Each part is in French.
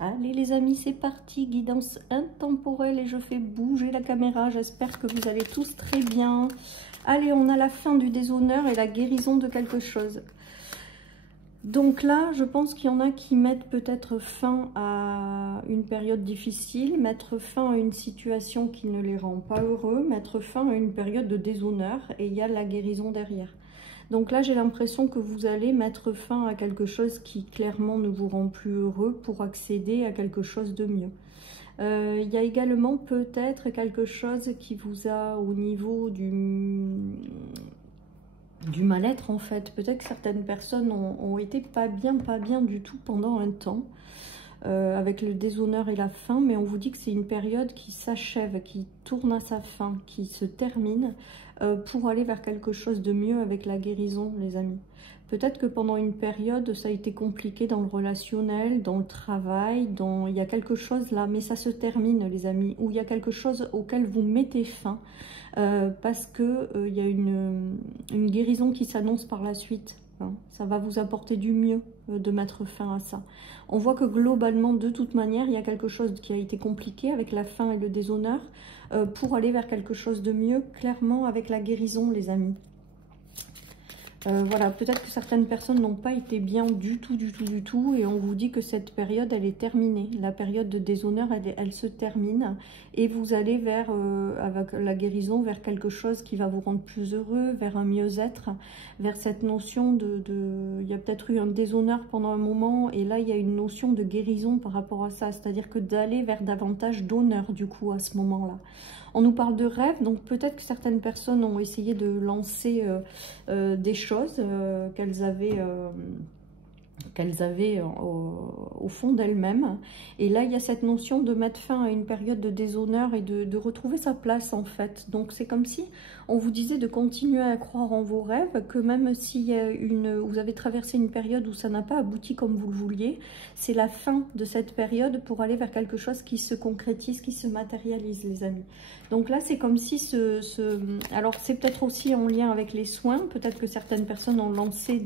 Allez les amis, c'est parti, guidance intemporelle et je fais bouger la caméra. J'espère que vous allez tous très bien. Allez, on a la fin du déshonneur et la guérison de quelque chose. Donc là, je pense qu'il y en a qui mettent peut-être fin à une période difficile, mettre fin à une situation qui ne les rend pas heureux, mettre fin à une période de déshonneur et il y a la guérison derrière. Donc là, j'ai l'impression que vous allez mettre fin à quelque chose qui clairement ne vous rend plus heureux pour accéder à quelque chose de mieux. Il y a également peut-être quelque chose qui vous a au niveau du mal-être en fait. Peut-être que certaines personnes ont été pas bien du tout pendant un temps. Avec le déshonneur et la fin, mais on vous dit que c'est une période qui s'achève, qui tourne à sa fin, qui se termine pour aller vers quelque chose de mieux avec la guérison, les amis. Peut-être que pendant une période, ça a été compliqué dans le relationnel, dans le travail, il y a quelque chose là, mais ça se termine, les amis, ou il y a quelque chose auquel vous mettez fin parce que il y a une guérison qui s'annonce par la suite. Ça va vous apporter du mieux de mettre fin à ça. On voit que globalement, de toute manière, il y a quelque chose qui a été compliqué avec la fin et le déshonneur pour aller vers quelque chose de mieux, clairement avec la guérison, les amis. Voilà, peut-être que certaines personnes n'ont pas été bien du tout, et on vous dit que cette période, elle est terminée. La période de déshonneur, elle se termine, et vous allez vers, avec la guérison, vers quelque chose qui va vous rendre plus heureux, vers un mieux-être, vers cette notion il y a peut-être eu un déshonneur pendant un moment, et là, il y a une notion de guérison par rapport à ça, c'est-à-dire que d'aller vers davantage d'honneur, du coup, à ce moment-là. On nous parle de rêve, donc peut-être que certaines personnes ont essayé de lancer des choses qu'elles avaient au fond d'elles-mêmes. Et là, il y a cette notion de mettre fin à une période de déshonneur et de retrouver sa place, en fait. Donc, c'est comme si on vous disait de continuer à croire en vos rêves, que même si vous avez traversé une période où ça n'a pas abouti comme vous le vouliez, c'est la fin de cette période pour aller vers quelque chose qui se concrétise, qui se matérialise, les amis. Donc là, c'est comme si alors, c'est peut-être aussi en lien avec les soins. Peut-être que certaines personnes ont lancé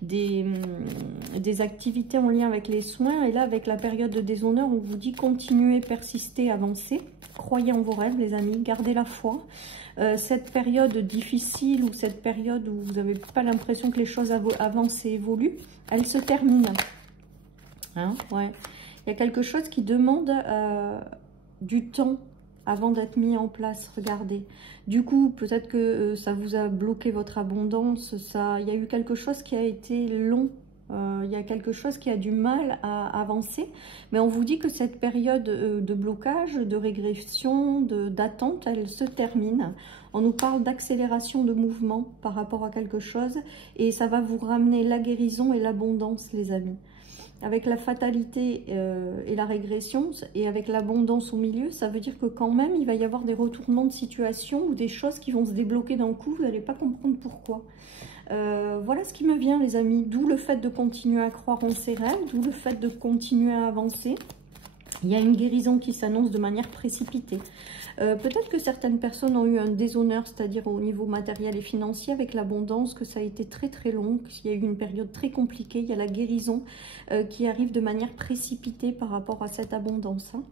des activités en lien avec les soins. Et là, avec la période de déshonneur, on vous dit continuez, persistez, avancez. Croyez en vos rêves, les amis. Gardez la foi. Cette période difficile ou cette période où vous n'avez pas l'impression que les choses avancent et évoluent, elle se termine. Hein, ouais. Il y a quelque chose qui demande du temps avant d'être mis en place, regardez. Du coup, peut-être que ça vous a bloqué votre abondance, il y a eu quelque chose qui a été long, il y a quelque chose qui a du mal à avancer, mais on vous dit que cette période de blocage, de régression, d'attente, elle se termine. On nous parle d'accélération de mouvement par rapport à quelque chose, et ça va vous ramener la guérison et l'abondance, les amis. Avec la fatalité et la régression, et avec l'abondance au milieu, ça veut dire que quand même, il va y avoir des retournements de situation ou des choses qui vont se débloquer d'un coup, vous n'allez pas comprendre pourquoi. Voilà ce qui me vient, les amis, d'où le fait de continuer à croire en ses rêves, d'où le fait de continuer à avancer. Il y a une guérison qui s'annonce de manière précipitée. Peut-être que certaines personnes ont eu un déshonneur, c'est-à-dire au niveau matériel et financier avec l'abondance, que ça a été très long, qu'il y a eu une période très compliquée. Il y a la guérison qui arrive de manière précipitée par rapport à cette abondance. Hein.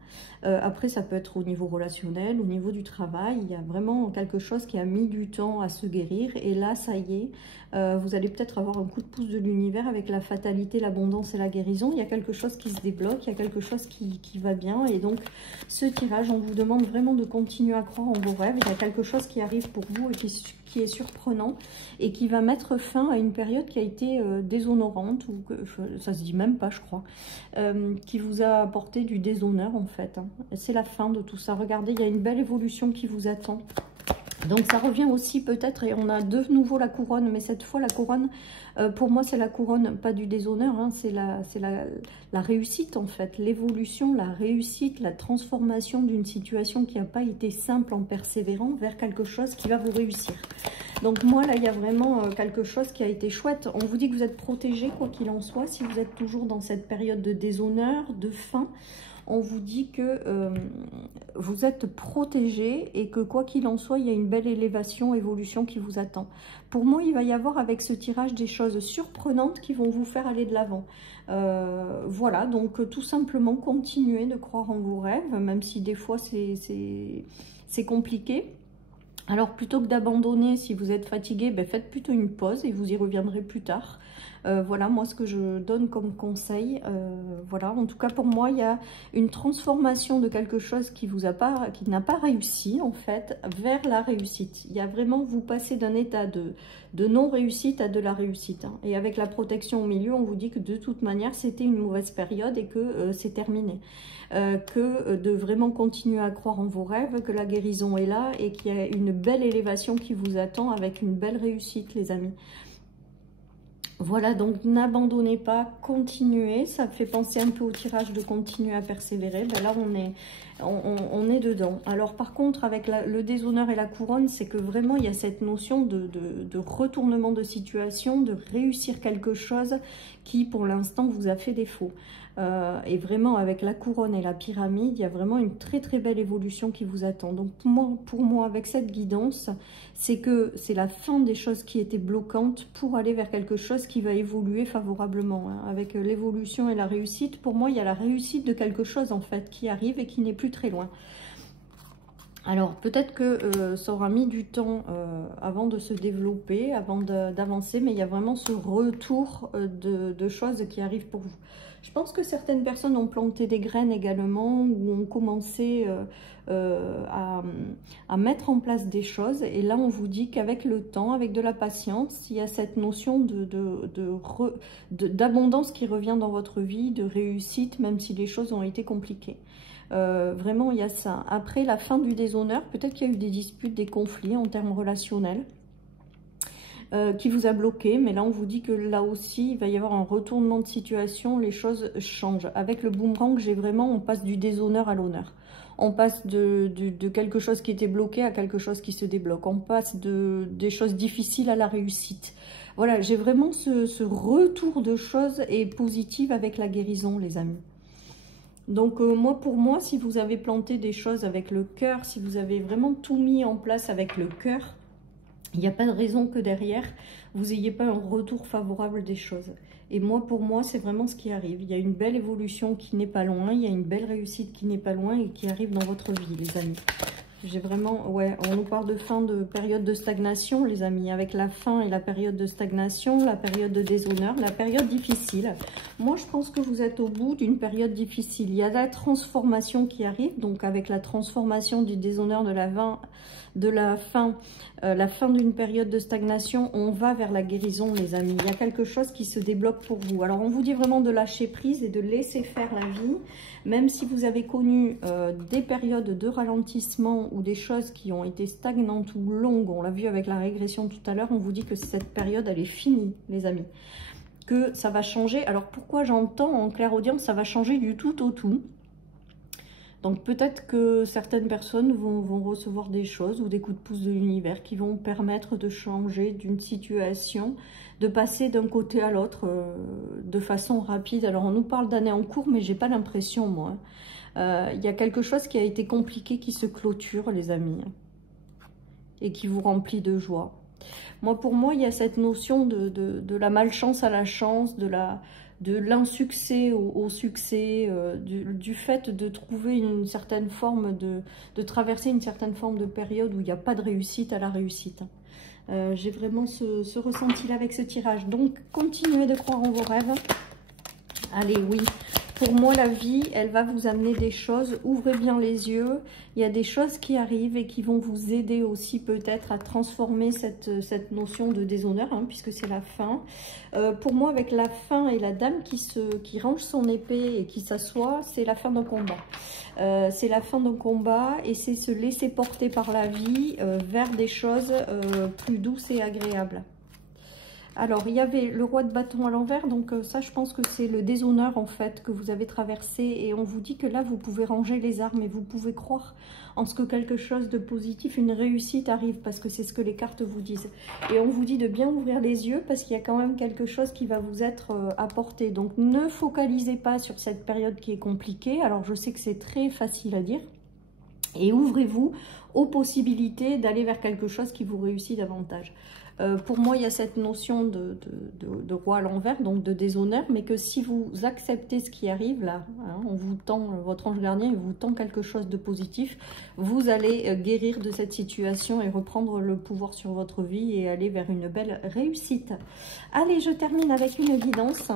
Après, ça peut être au niveau relationnel, au niveau du travail. Il y a vraiment quelque chose qui a mis du temps à se guérir. Et là, ça y est, vous allez peut-être avoir un coup de pouce de l'univers avec la fatalité, l'abondance et la guérison. Il y a quelque chose qui se débloque, il y a quelque chose qui va bien. Et donc, ce tirage, on vous demande vraiment de continuer à croire en vos rêves. Il y a quelque chose qui arrive pour vous et qui est surprenant et qui va mettre fin à une période qui a été déshonorante, ou ça se dit même pas, je crois, qui vous a apporté du déshonneur en fait. Hein. C'est la fin de tout ça. Regardez, il y a une belle évolution qui vous attend. Donc ça revient aussi peut-être, et on a de nouveau la couronne, mais cette fois la couronne, pour moi c'est la couronne, pas du déshonneur, hein, c'est la réussite en fait, l'évolution, la réussite, la transformation d'une situation qui n'a pas été simple en persévérant vers quelque chose qui va vous réussir. Donc moi là il y a vraiment quelque chose qui a été chouette. On vous dit que vous êtes protégé quoi qu'il en soit, si vous êtes toujours dans cette période de déshonneur, de fin. on vous dit que vous êtes protégé et que quoi qu'il en soit, il y a une belle élévation, évolution qui vous attend. Pour moi, il va y avoir avec ce tirage des choses surprenantes qui vont vous faire aller de l'avant. Voilà, donc tout simplement continuez de croire en vos rêves, même si des fois c'est compliqué. Alors plutôt que d'abandonner, si vous êtes fatigué, ben faites plutôt une pause et vous y reviendrez plus tard. Voilà, moi ce que je donne comme conseil. Voilà, en tout cas pour moi, il y a une transformation de quelque chose qui n'a pas réussi en fait, vers la réussite. Il y a vraiment, vous passez d'un état de non-réussite à de la réussite. Hein. Et avec la protection au milieu, on vous dit que de toute manière, c'était une mauvaise période et que c'est terminé. Que de vraiment continuer à croire en vos rêves, que la guérison est là et qu'il y a une belle élévation qui vous attend avec une belle réussite, les amis. Voilà, donc n'abandonnez pas, continuez. Ça me fait penser un peu au tirage de continuer à persévérer. Ben là, on est dedans. Alors par contre, avec le déshonneur et la couronne, c'est que vraiment, il y a cette notion de retournement de situation, de réussir quelque chose qui, pour l'instant, vous a fait défaut. Et vraiment, avec la couronne et la pyramide, il y a vraiment une très très belle évolution qui vous attend. Donc pour moi, avec cette guidance, c'est que c'est la fin des choses qui étaient bloquantes pour aller vers quelque chose qui va évoluer favorablement. Hein. Avec l'évolution et la réussite, pour moi, il y a la réussite de quelque chose en fait qui arrive et qui n'est plus très loin. Alors, peut-être que ça aura mis du temps avant de se développer, avant d'avancer, mais il y a vraiment ce retour de choses qui arrivent pour vous. Je pense que certaines personnes ont planté des graines également, ou ont commencé à mettre en place des choses. Et là, on vous dit qu'avec le temps, avec de la patience, il y a cette notion d'abondance qui revient dans votre vie, de réussite, même si les choses ont été compliquées. Vraiment, il y a ça. Après la fin du déshonneur, peut-être qu'il y a eu des disputes, des conflits en termes relationnels qui vous a bloqué. Mais là, on vous dit que là aussi, il va y avoir un retournement de situation. Les choses changent. Avec le boomerang, on passe du déshonneur à l'honneur. On passe de quelque chose qui était bloqué à quelque chose qui se débloque. On passe des choses difficiles à la réussite. Voilà, j'ai vraiment ce retour de choses et positive avec la guérison, les amis. Donc pour moi, si vous avez planté des choses avec le cœur, si vous avez vraiment tout mis en place avec le cœur, il n'y a pas de raison que derrière, vous n'ayez pas un retour favorable des choses. Et pour moi, c'est vraiment ce qui arrive. Il y a une belle évolution qui n'est pas loin, il y a une belle réussite qui n'est pas loin et qui arrive dans votre vie, les amis. J'ai vraiment, ouais, on nous parle de fin de période de stagnation, les amis, avec la fin et la période de stagnation, la période de déshonneur, la période difficile. Moi, je pense que vous êtes au bout d'une période difficile. Il y a la transformation qui arrive, donc avec la transformation du déshonneur la fin d'une période de stagnation, on va vers la guérison, les amis. Il y a quelque chose qui se débloque pour vous. Alors, on vous dit vraiment de lâcher prise et de laisser faire la vie. Même si vous avez connu des périodes de ralentissement ou des choses qui ont été stagnantes ou longues, on l'a vu avec la régression tout à l'heure, on vous dit que cette période, elle est finie, les amis. Que ça va changer. Alors, pourquoi j'entends en clairaudience, ça va changer du tout au tout. Donc peut-être que certaines personnes vont recevoir des choses ou des coups de pouce de l'univers qui vont permettre de changer d'une situation, de passer d'un côté à l'autre de façon rapide. Alors on nous parle d'années en cours, mais j'ai pas l'impression, moi. Il y a quelque chose qui a été compliqué qui se clôture, les amis, et qui vous remplit de joie. Pour moi, il y a cette notion de la malchance à la chance, de l'insuccès au succès, du fait de trouver une certaine forme de traverser une certaine forme de période où il n'y a pas de réussite à la réussite. J'ai vraiment ce ressenti-là avec ce tirage. Donc, continuez de croire en vos rêves. Allez, oui. Pour moi, la vie, elle va vous amener des choses. Ouvrez bien les yeux. Il y a des choses qui arrivent et qui vont vous aider aussi peut-être à transformer cette notion de déshonneur, hein, puisque c'est la fin. Pour moi, avec la fin et la dame qui range son épée et qui s'assoit, c'est la fin d'un combat. C'est la fin d'un combat et c'est se laisser porter par la vie vers des choses plus douces et agréables. Alors, il y avait le roi de bâton à l'envers, donc ça, je pense que c'est le déshonneur, en fait, que vous avez traversé. Et on vous dit que là, vous pouvez ranger les armes et vous pouvez croire en ce que quelque chose de positif, une réussite arrive, parce que c'est ce que les cartes vous disent. Et on vous dit de bien ouvrir les yeux, parce qu'il y a quand même quelque chose qui va vous être apporté. Donc, ne focalisez pas sur cette période qui est compliquée. Alors, je sais que c'est très facile à dire. Et ouvrez-vous aux possibilités d'aller vers quelque chose qui vous réussit davantage. Pour moi, il y a cette notion de roi à l'envers, donc de déshonneur, mais que si vous acceptez ce qui arrive là, hein, on vous tend, votre ange gardien il vous tend quelque chose de positif, vous allez guérir de cette situation et reprendre le pouvoir sur votre vie et aller vers une belle réussite. Allez, je termine avec une guidance.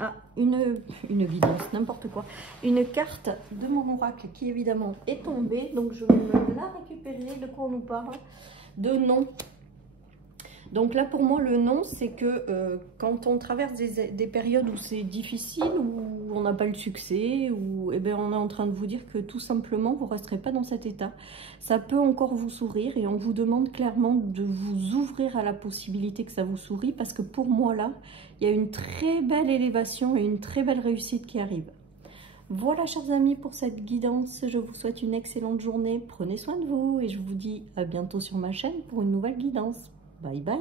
Ah, une guidance, n'importe quoi. Une carte de mon oracle qui évidemment est tombée. Donc je vais me la récupérer. De quoi on nous parle? De non. Donc là pour moi le non c'est que quand on traverse des périodes où c'est difficile, où on n'a pas le succès, où eh bien, on est en train de vous dire que tout simplement vous ne resterez pas dans cet état. Ça peut encore vous sourire et on vous demande clairement de vous ouvrir à la possibilité que ça vous sourit, parce que pour moi là il y a une très belle élévation et une très belle réussite qui arrive. Voilà chers amis pour cette guidance, je vous souhaite une excellente journée, prenez soin de vous et je vous dis à bientôt sur ma chaîne pour une nouvelle guidance. Bye bye.